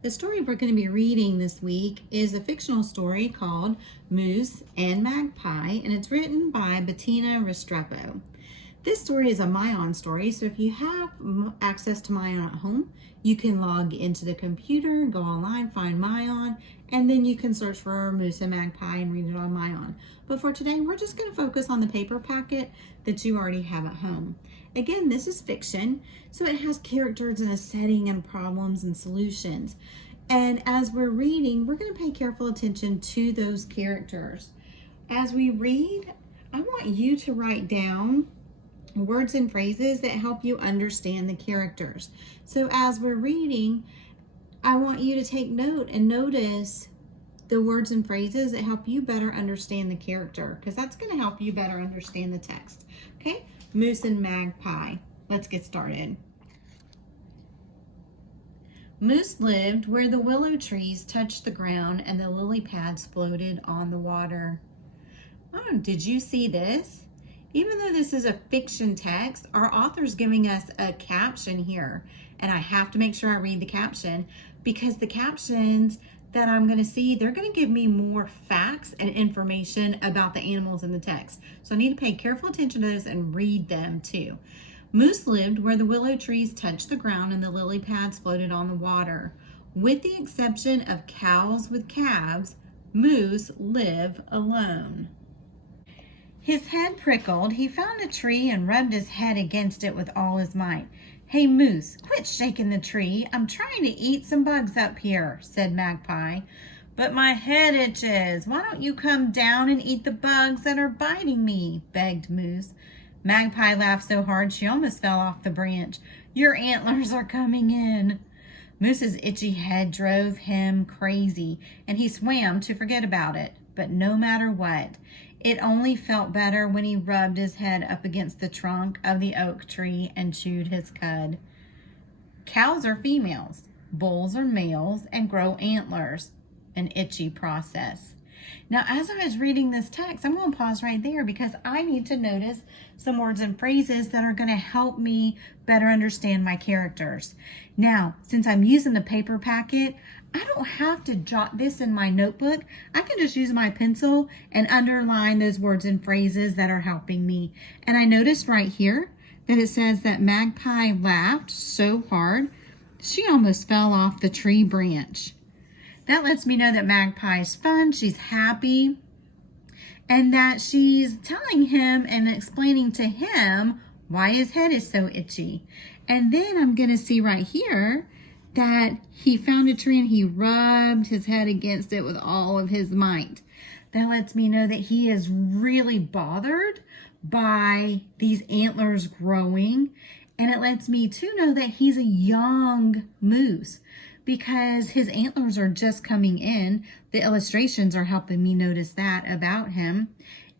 The story we're going to be reading this week is a fictional story called Moose and Magpie, and it's written by Bettina Restrepo. This story is a Mayan story, so if you have access to Mayan at home, you can log into the computer, go online, find Mayan, and then you can search for Moose and Magpie and read it on Mayan. But for today, we're just going to focus on the paper packet that you already have at home. Again, this is fiction, so it has characters and a setting and problems and solutions. And as we're reading, we're going to pay careful attention to those characters. As we read, I want you to write down words and phrases that help you understand the characters. So as we're reading, I want you to take note and notice the words and phrases that help you better understand the character, because that's going to help you better understand the text. Okay, Moose and Magpie. Let's get started. Moose lived where the willow trees touched the ground and the lily pads floated on the water. Oh, did you see this? Even though this is a fiction text, our author's giving us a caption here. And I have to make sure I read the caption, because the captions that I'm going to see, they're going to give me more facts and information about the animals in the text. So I need to pay careful attention to those and read them too. Moose lived where the willow trees touched the ground and the lily pads floated on the water. With the exception of cows with calves, Moose lived alone. His head prickled. He found a tree and rubbed his head against it with all his might. "Hey, Moose, quit shaking the tree. I'm trying to eat some bugs up here," said Magpie. "But my head itches. Why don't you come down and eat the bugs that are biting me?" begged Moose. Magpie laughed so hard she almost fell off the branch. "Your antlers are coming in." Moose's itchy head drove him crazy, and he swam to forget about it. But no matter what, it only felt better when he rubbed his head up against the trunk of the oak tree and chewed his cud. Cows are females, bulls are males, and grow antlers. An itchy process. Now, as I was reading this text, I'm going to pause right there because I need to notice some words and phrases that are going to help me better understand my characters. Now, since I'm using the paper packet, I don't have to jot this in my notebook. I can just use my pencil and underline those words and phrases that are helping me. And I noticed right here that it says that Magpie laughed so hard, she almost fell off the tree branch. That lets me know that Magpie is fun, she's happy, and that she's telling him and explaining to him why his head is so itchy. And then I'm going to see right here that he found a tree and he rubbed his head against it with all of his might. That lets me know that he is really bothered by these antlers growing. And it lets me too know that he's a young moose because his antlers are just coming in. The illustrations are helping me notice that about him.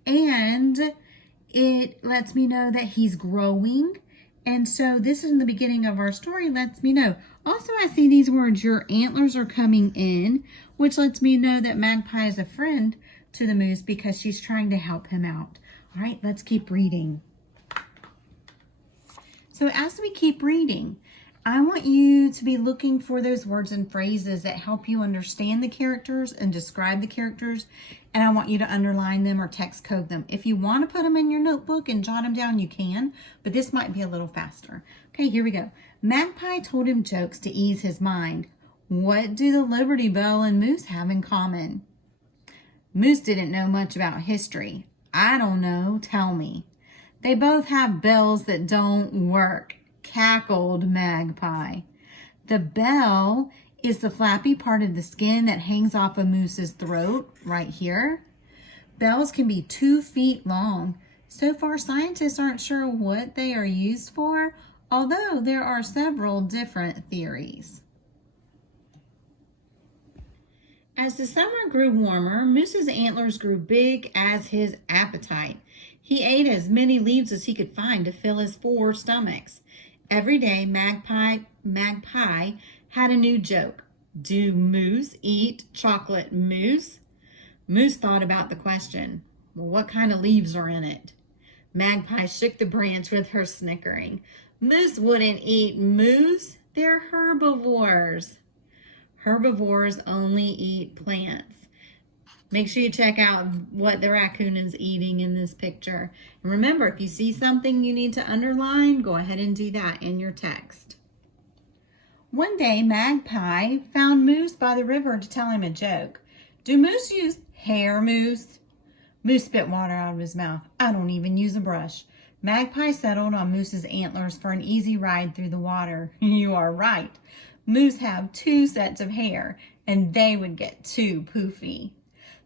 And it lets me know that he's growing. And so this is in the beginning of our story, lets me know. Also, I see these words, your antlers are coming in, which lets me know that Magpie is a friend to the moose because she's trying to help him out. All right, let's keep reading. So as we keep reading, I want you to be looking for those words and phrases that help you understand the characters and describe the characters. And I want you to underline them or text code them. If you want to put them in your notebook and jot them down, you can, but this might be a little faster. Okay, here we go. Magpie told him jokes to ease his mind. What do the Liberty Bell and Moose have in common? Moose didn't know much about history. I don't know, tell me. They both have bells that don't work, cackled Magpie. The bell is the flappy part of the skin that hangs off a moose's throat right here. Bells can be 2 feet long. So far, scientists aren't sure what they are used for, although there are several different theories. As the summer grew warmer, Moose's antlers grew big as his appetite. He ate as many leaves as he could find to fill his 4 stomachs. Every day, Magpie had a new joke. Do moose eat chocolate mousse? Moose thought about the question. Well, what kind of leaves are in it? Magpie shook the branch with her snickering. Moose wouldn't eat moose. They're herbivores. Herbivores only eat plants. Make sure you check out what the raccoon is eating in this picture. And remember, if you see something you need to underline, go ahead and do that in your text. One day, Magpie found Moose by the river to tell him a joke. Do moose use hair, Moose? Moose spit water out of his mouth. I don't even use a brush. Magpie settled on Moose's antlers for an easy ride through the water. You are right. Moose have 2 sets of hair, and they would get too poofy.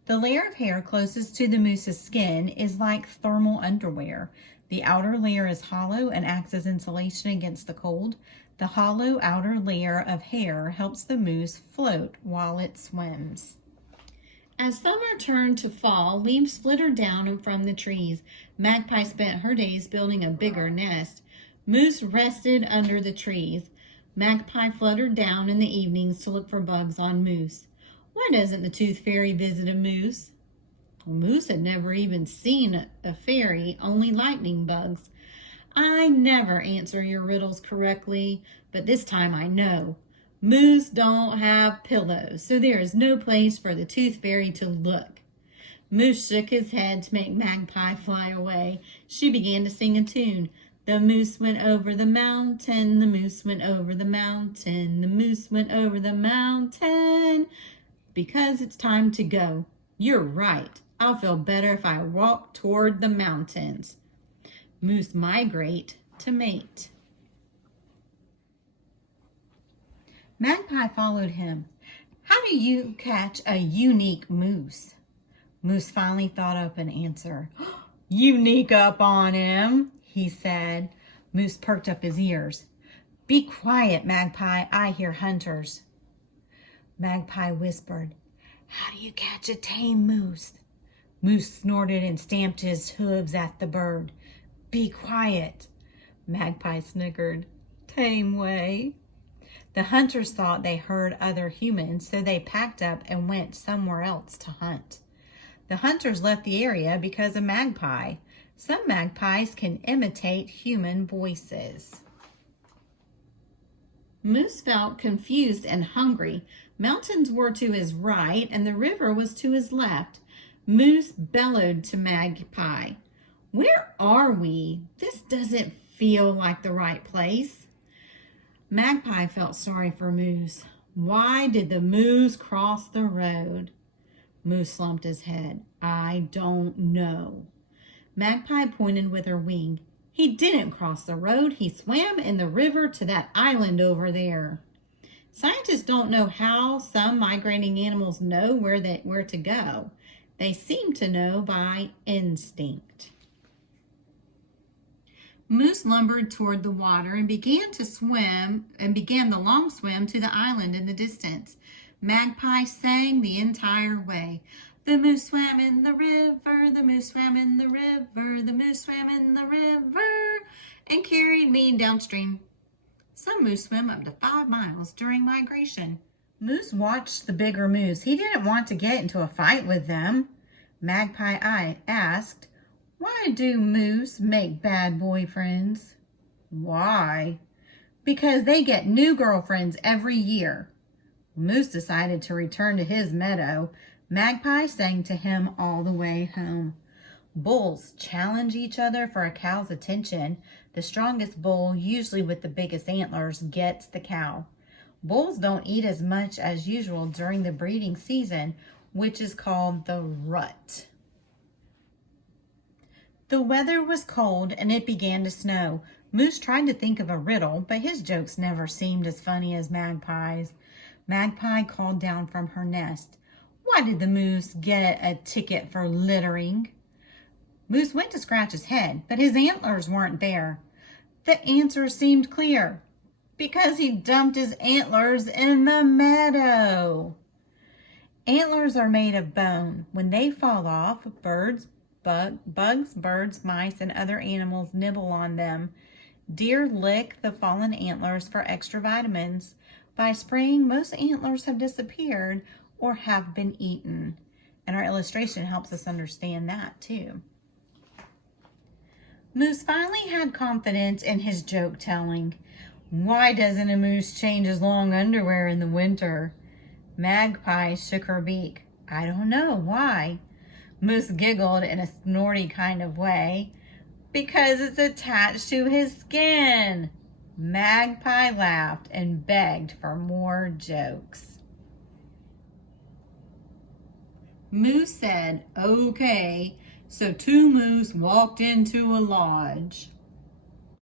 The layer of hair closest to the moose's skin is like thermal underwear. The outer layer is hollow and acts as insulation against the cold. The hollow outer layer of hair helps the moose float while it swims. As summer turned to fall, leaves flittered down from the trees. Magpie spent her days building a bigger nest. Moose rested under the trees. Magpie fluttered down in the evenings to look for bugs on Moose. Why doesn't the Tooth Fairy visit a moose? Well, Moose had never even seen a fairy, only lightning bugs. I never answer your riddles correctly, but this time I know. Moose don't have pillows, so there is no place for the Tooth Fairy to look. Moose shook his head to make Magpie fly away. She began to sing a tune. The moose went over the mountain, the moose went over the mountain, the moose went over the mountain. Because it's time to go. You're right. I'll feel better if I walk toward the mountains. Moose migrate to mate. Magpie followed him. How do you catch a unique moose? Moose finally thought up an answer. Unique up on him, he said. Moose perked up his ears. Be quiet, Magpie. I hear hunters. Magpie whispered, How do you catch a tame moose? Moose snorted and stamped his hooves at the bird. Be quiet. Magpie snickered. Tame way. The hunters thought they heard other humans, so they packed up and went somewhere else to hunt. The hunters left the area because of Magpie. Some magpies can imitate human voices. Moose felt confused and hungry. Mountains were to his right and the river was to his left. Moose bellowed to Magpie. Where are we? This doesn't feel like the right place. Magpie felt sorry for Moose. Why did the moose cross the road? Moose slumped his head. I don't know. Magpie pointed with her wing. He didn't cross the road. He swam in the river to that island over there. Scientists don't know how some migrating animals know where to go. They seem to know by instinct. Moose lumbered toward the water and began the long swim to the island in the distance. Magpie sang the entire way. The moose swam in the river, the moose swam in the river, the moose swam in the river, and carried me downstream. Some moose swim up to 5 miles during migration. Moose watched the bigger moose. He didn't want to get into a fight with them. Magpie asked, Why do moose make bad boyfriends? Why? Because they get new girlfriends every year. Moose decided to return to his meadow. Magpie sang to him all the way home. Bulls challenge each other for a cow's attention. The strongest bull, usually with the biggest antlers, gets the cow. Bulls don't eat as much as usual during the breeding season, which is called the rut. The weather was cold and it began to snow. Moose tried to think of a riddle, but his jokes never seemed as funny as Magpie's. Magpie called down from her nest. Why did the moose get a ticket for littering? Moose went to scratch his head, but his antlers weren't there. The answer seemed clear. Because he dumped his antlers in the meadow. Antlers are made of bone. When they fall off, bugs, birds, mice, and other animals nibble on them. Deer lick the fallen antlers for extra vitamins. By spring, most antlers have disappeared or have been eaten. And our illustration helps us understand that too. Moose finally had confidence in his joke telling. Why doesn't a moose change his long underwear in the winter? Magpie shook her beak. I don't know why. Moose giggled in a snorty kind of way. Because it's attached to his skin. Magpie laughed and begged for more jokes. Moose said, okay, so two moose walked into a lodge.